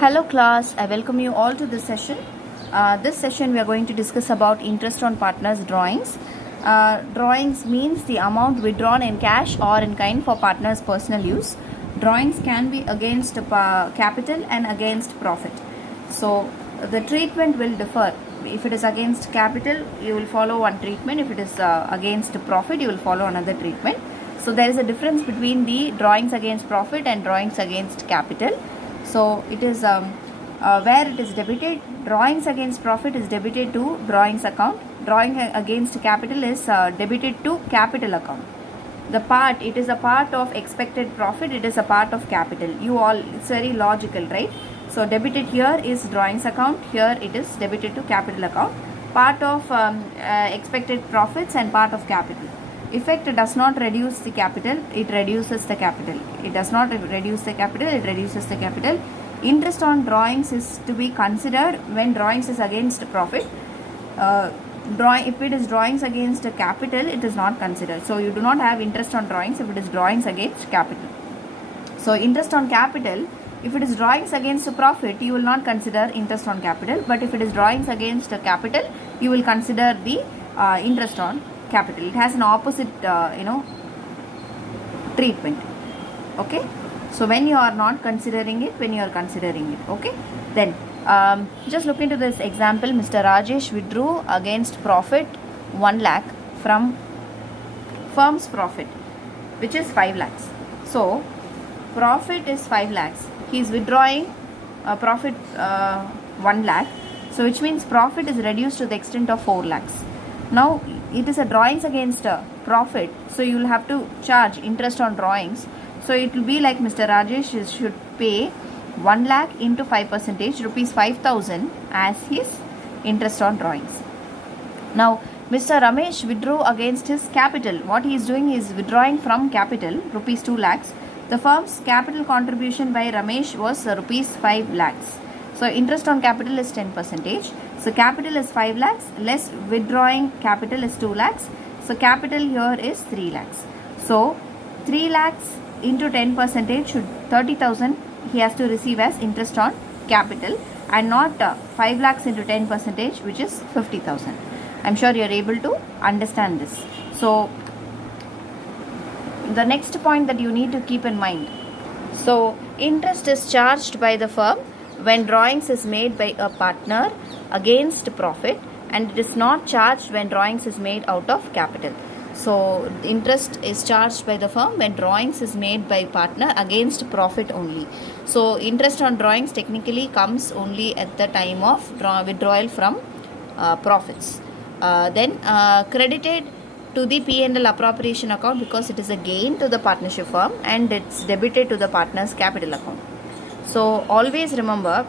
Hello class, I welcome you all to this session. This session we are going to discuss about interest on partners drawings. Drawings means the amount withdrawn in cash or in kind for partners' personal use. Drawings can be against capital and against profit. So the treatment will differ. If it is against capital, you will follow one treatment. If it is against profit, you will follow another treatment. So there is a difference between the drawings against profit and drawings against capital. So it is where it is debited, drawings against profit is debited to drawings account, drawing against capital is debited to capital account. It is a part of expected profit, it is a part of capital. It's very logical, right? So debited here is drawings account, here it is debited to capital account. Part of expected profits and part of capital. Effect does not reduce the capital, it reduces the capital. It does not reduce the capital, it reduces the capital. Interest on drawings is to be considered when drawings is against profit. If it is drawings against capital, it is not considered. So you do not have interest on drawings if it is drawings against capital. So interest on capital, if it is drawings against profit, you will not consider interest on capital. But if it is drawings against capital, you will consider the interest on capital. It has an opposite treatment. Okay, so when you are not considering it, when you are considering it, okay, then just look into this example. Mr. Rajesh withdrew against profit 1 lakh from firm's profit, which is 5 lakhs. So profit is 5 lakhs, he is withdrawing profit 1 lakh, so which means profit is reduced to the extent of 4 lakhs. Now it is a drawings against profit, so you will have to charge interest on drawings. So it will be like Mr. Rajesh should pay 1 lakh into 5%, rupees 5,000 as his interest on drawings. Now Mr. Ramesh withdrew against his capital. What he is doing is withdrawing from capital rupees 2 lakhs. The firm's capital contribution by Ramesh was rupees 5 lakhs. So interest on capital is 10%. So capital is 5 lakhs less withdrawing capital is 2 lakhs. So capital here is 3 lakhs. So 3 lakhs into 10% should 30,000 he has to receive as interest on capital, and not 5 lakhs into 10%, which is 50,000. I'm sure you are able to understand this. So the next point that you need to keep in mind. So interest is charged by the firm when drawings is made by a partner against profit, and it is not charged when drawings is made out of capital. So interest is charged by the firm when drawings is made by partner against profit only. So interest on drawings technically comes only at the time of withdrawal from profits. Then credited to the P&L appropriation account because it is a gain to the partnership firm, and it's debited to the partner's capital account. So always remember,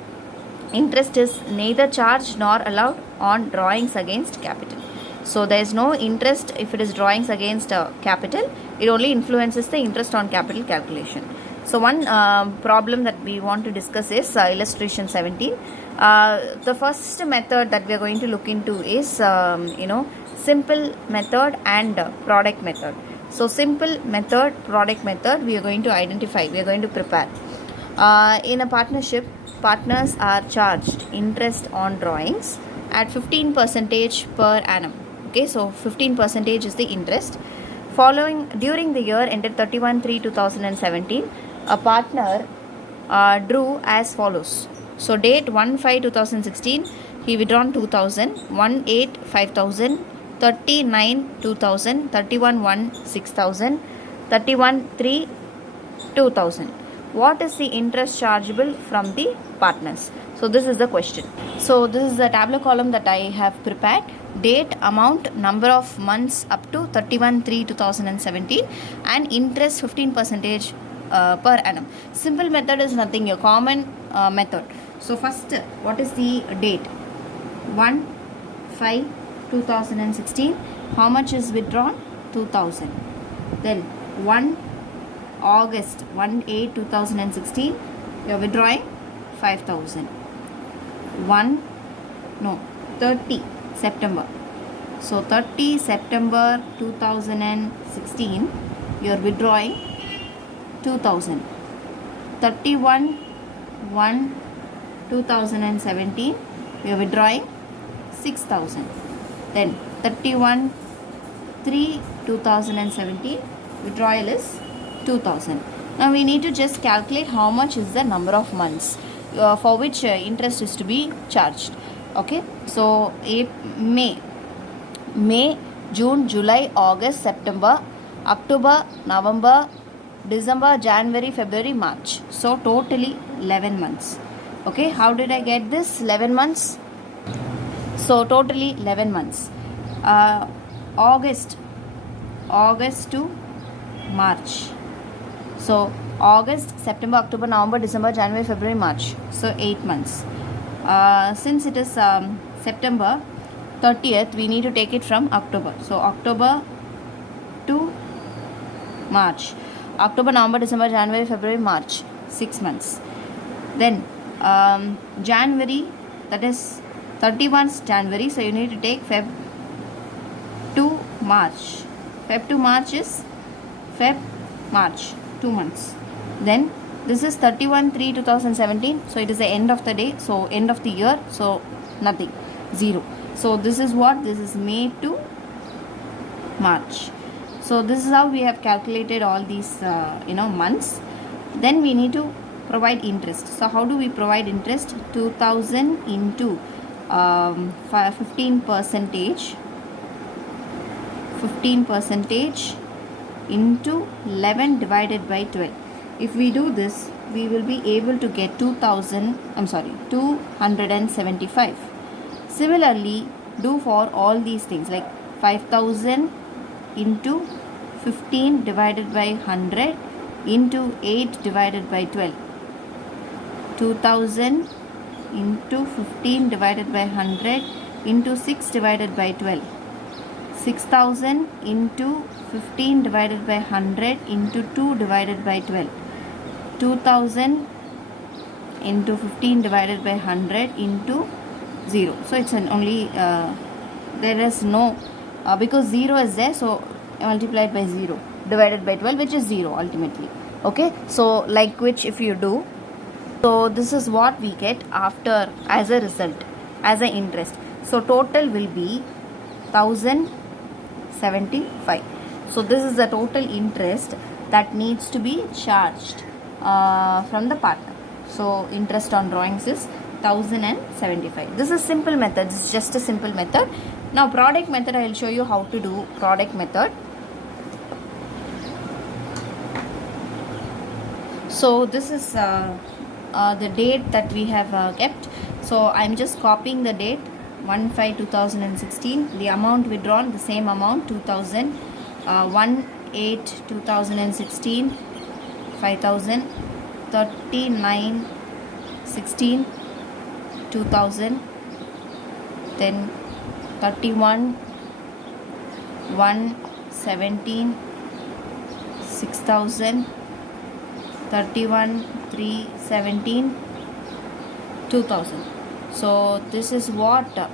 interest is neither charged nor allowed on drawings against capital. So there is no interest if it is drawings against capital. It only influences the interest on capital calculation. So one problem that we want to discuss is illustration 17. The first method that we are going to look into is simple method and product method. So simple method, product method, we are going to identify, we are going to prepare. In a partnership, partners are charged interest on drawings at 15% per annum. Okay, so 15% is the interest. During the year ended 31/3/2017, a partner drew as follows. So date 1/5/2016, he withdrawn 2,000, 1/8/5,000, 30/9/2000, 31/1/6,000, 31/3/2000. What is the interest chargeable from the partners? So this is the question. So this is the tabular column that I have prepared. Date, amount, number of months up to 31/3/2017, and interest 15% per annum. Simple method is nothing, a common method. So first, what is the date? 1/5/2016. How much is withdrawn? 2,000. Then 1/8/2016, you are withdrawing 5,000. 30 September. So 30 September 2016, you are withdrawing 2,000. 31/1 2017, we are withdrawing 6,000. Then 31 3 2017, withdrawal is 2,000. Now we need to just calculate how much is the number of months for which interest is to be charged. Okay, so May, June, July, August, September, October, November, December, January, February, March. So totally 11 months. Okay, how did I get this 11 months? So totally 11 months. August to March. So August, September, October, November, December, January, February, March. So 8 months. Since it is September 30th, we need to take it from October. So October to March. October, November, December, January, February, March. 6 months. Then January, that is 31st January. So you need to take Feb to March. Feb to March is March. 2 months. Then this is 31/3/2017. So it is the end of the day. So end of the year. So nothing. 0. So this is what? This is May to March. So this is how we have calculated all these months. Then we need to provide interest. So how do we provide interest? 2,000 into 15 percentage into 11 divided by 12. If we do this, we will be able to get 275. Similarly, do for all these things, like 5,000 into 15 divided by 100 into 8 divided by 12. 2,000 into 15 divided by 100 into 6 divided by 12. 6,000 into 15 divided by 100 into 2 divided by 12. 2,000 into 15 divided by 100 into 0. So it's only there is no because 0 is there, so multiplied by 0 divided by 12, which is 0 ultimately. Okay, so like which if you do, so this is what we get after as a result, as a interest. So total will be 1,075. So this is the total interest that needs to be charged from the partner. So interest on drawings is 1,075. This is simple method. This is just a simple method. Now product method, I will show you how to do product method. So this is the date that we have kept. So I am just copying the date 1/5/2016. The amount withdrawn, the same amount, 2,000. 1/8/2016, 5,000. 39/16, 2,000. Then 31/1/17, 6,000. 31/3/17, 2,000. So this is what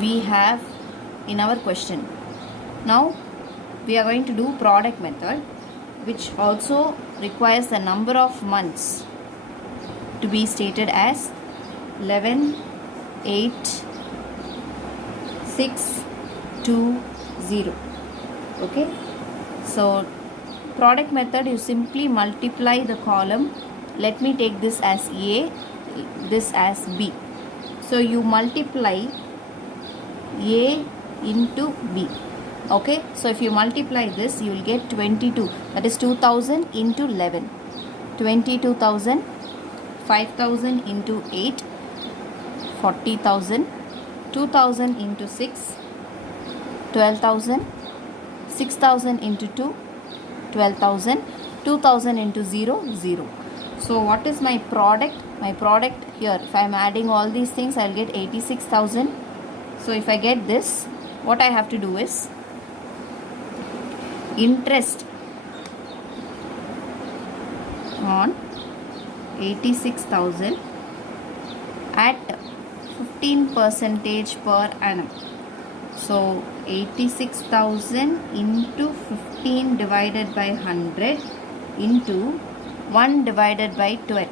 we have in our question. Now we are going to do product method, which also requires the number of months to be stated as 11, 8, 6, 2, 0. Okay, so product method, you simply multiply the column. Let me take this as A, this as B. So you multiply A into B. Okay, so if you multiply this, you will get 22. That is 2,000 into 11. 22,000. 5,000 into 8. 40,000. 2,000 into 6. 12,000. 6,000 into 2. 12,000. 2,000 into 0. 0. So what is my product? My product here, if I am adding all these things, I will get 86,000. So if I get this, what I have to do is interest on 86,000 at 15% per annum. So 86,000 into 15 divided by 100 into 1 divided by 12.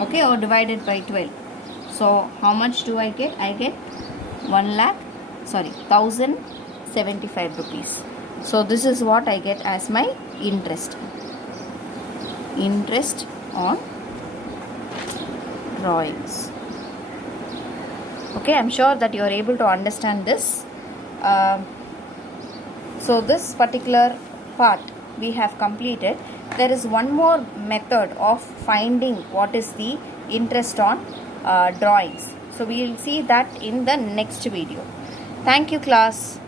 okay, or divided by 12. So how much do I get? I get 1075 rupees. So this is what I get as my interest on drawings. Okay, I'm sure that you are able to understand this. So this particular part we have completed. There is one more method of finding what is the interest on drawings. So we will see that in the next video. Thank you, class.